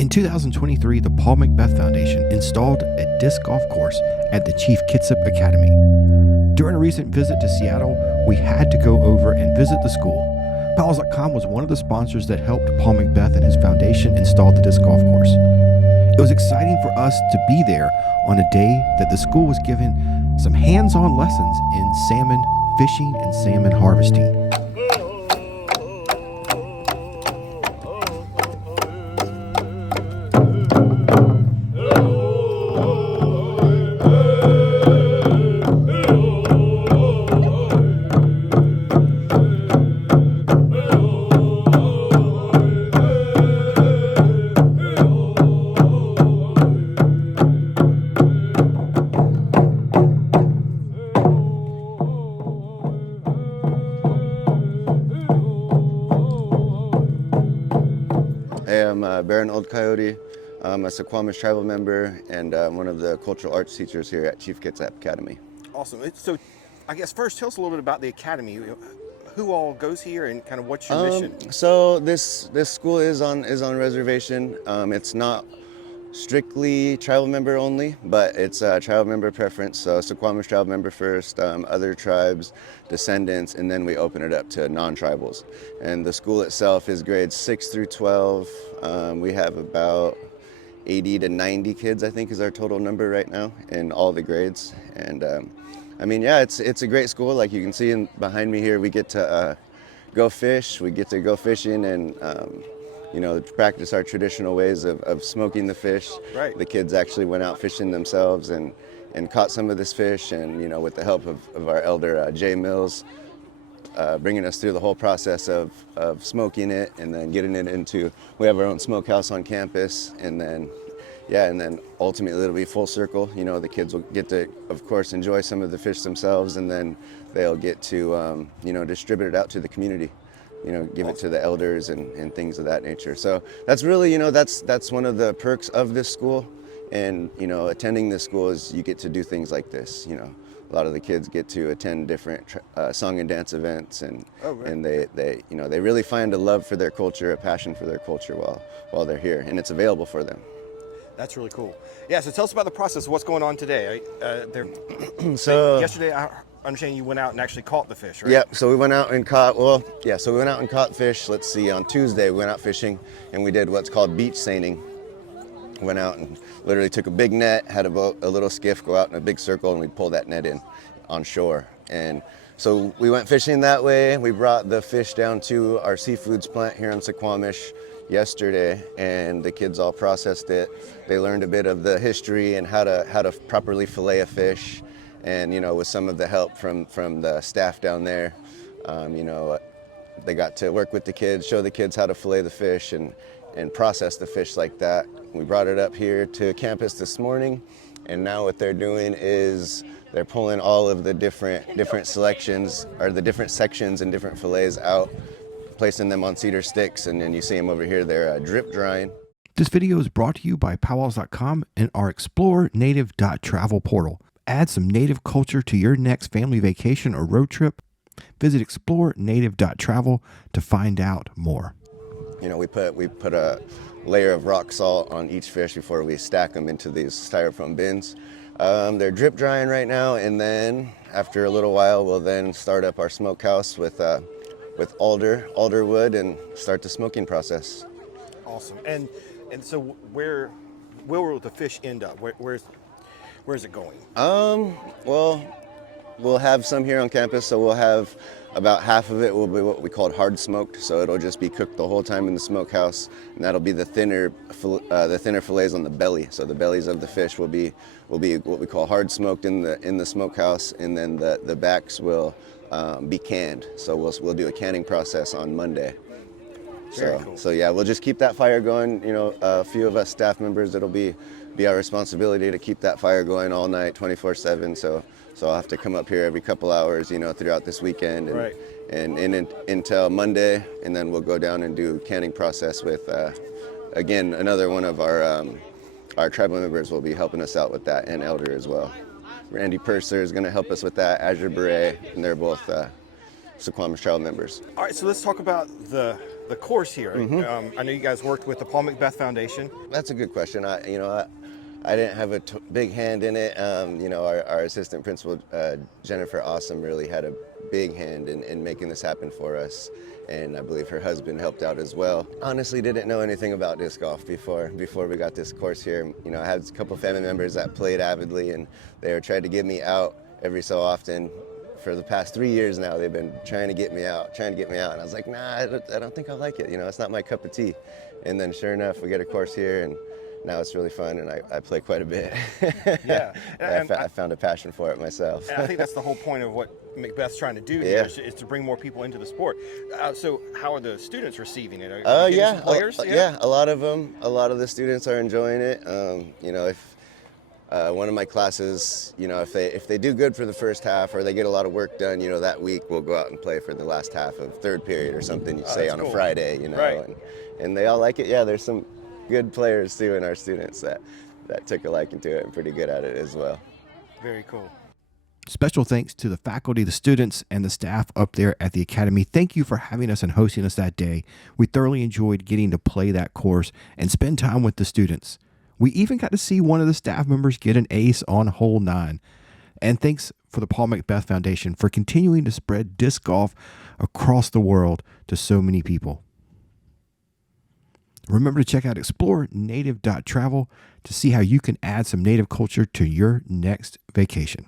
In 2023, the Paul McBeth Foundation installed a disc golf course at the Chief Kitsap Academy. During a recent visit to Seattle, we had to go over and visit the school. PowWows.com was one of the sponsors that helped Paul McBeth and his foundation install the disc golf course. It was exciting for us to be there on a day that the school was given some hands-on lessons in salmon fishing and salmon harvesting. Hey, I'm Baron Old Coyote. I'm a Suquamish Tribal member and one of the cultural arts teachers here at Chief Kitsap Academy. Awesome. So I guess first tell us a little bit about the academy. Who all goes here and kind of what's your mission? So this school is on reservation. It's not strictly tribal member only, but it's a tribal member preference. So Suquamish tribal member first, other tribes, descendants, and then we open it up to non-tribals. And the school itself is grades 6 through 12. We have about 80 to 90 kids, I think, is our total number right now in all the grades. And I mean, yeah, it's a great school. Like you can see behind me here, we get to go fish. We get to go fishing and you know, practice our traditional ways of smoking the fish. Right. The kids actually went out fishing themselves and caught some of this fish, and you know, with the help of our elder Jay Mills, bringing us through the whole process of smoking it and then getting it into. We have our own smokehouse on campus, and then ultimately it'll be full circle. You know, the kids will get to, of course, enjoy some of the fish themselves, and then they'll get to you know, distribute it out to the community. You know, give it to the elders and things of that nature. So that's really, you know, that's one of the perks of this school. And, you know, attending this school is you get to do things like this. You know, a lot of the kids get to attend different song and dance events, and and they you know, they really find a love for their culture, a passion for their culture while they're here, and it's available for them. That's really cool. Yeah, so tell us about the process. What's going on today? Yesterday, I understand you went out and actually caught the fish, right? Yep, so we went out and caught, so we went out and caught fish. Let's see, on Tuesday we went out fishing and we did what's called beach seining. Went out and literally took a big net, had a little skiff go out in a big circle, and we pulled that net in on shore. And so we went fishing that way. We brought the fish down to our seafoods plant here in Suquamish yesterday, and the kids all processed it. They learned a bit of the history and how to properly fillet a fish. And you know, with some of the help from the staff down there, you know, they got to work with the kids, show the kids how to fillet the fish and process the fish like that. We brought it up here to campus this morning, and now what they're doing is they're pulling all of the different selections, or the different sections and different fillets out, placing them on cedar sticks, and then you see them over here, they're drip drying. This video is brought to you by PowWows.com and our ExploreNative.travel portal. Add some native culture to your next family vacation or road trip. Visit ExploreNative.travel to find out more. You know, we put a layer of rock salt on each fish before we stack them into these styrofoam bins. They're drip drying right now, and then after a little while, we'll then start up our smokehouse with alder wood and start the smoking process. Awesome. And so where will the fish end up? Where's it going? Well, we'll have some here on campus, so we'll have about half of it will be what we call hard smoked, so it'll just be cooked the whole time in the smokehouse, and that'll be the thinner fillets on the belly. So the bellies of the fish will be what we call hard smoked in the smokehouse, and then the backs will be canned. So we'll do a canning process on Monday. Very cool. So yeah, we'll just keep that fire going. You know, a few of us staff members, it'll be our responsibility to keep that fire going all night, 24/7. So I'll have to come up here every couple hours, you know, throughout this weekend, and until Monday, and then we'll go down and do canning process with, again, another one of our tribal members will be helping us out with that, and elder as well. Randy Purser is going to help us with that, Azure Beret, and they're both Suquamish Tribe members. All right, so let's talk about the the course here. I know you guys worked with the Paul McBeth Foundation. That's a good question. I didn't have a big hand in it. Our assistant principal, Jennifer Awesome, really had a big hand in making this happen for us. And I believe her husband helped out as well. Honestly, didn't know anything about disc golf before we got this course here. I had a couple family members that played avidly, and they were trying to get me out every so often. For the past 3 years now, they've been trying to get me out. And I was like, nah, I don't think I like it. It's not my cup of tea. And then sure enough, we get a course here, and now it's really fun, and I play quite a bit. Yeah. I found a passion for it myself. And I think that's the whole point of what McBeth's trying to do here, is to bring more people into the sport. So how are the students receiving it? Are you getting some players? Yeah, a lot of them. A lot of the students are enjoying it. If one of my classes, if they do good for the first half or they get a lot of work done, that week we'll go out and play for the last half of third period or something, say on a Friday, Right. and they all like it. Yeah, there's some good players too in our students that took a liking to it and pretty good at it as well. Very cool. Special thanks to the faculty, the students, and the staff up there at the Academy. Thank you for having us and hosting us that day. We thoroughly enjoyed getting to play that course and spend time with the students. We even got to see one of the staff members get an ace on hole 9. And thanks for the Paul McBeth Foundation for continuing to spread disc golf across the world to so many people. Remember to check out explorenative.travel to see how you can add some native culture to your next vacation.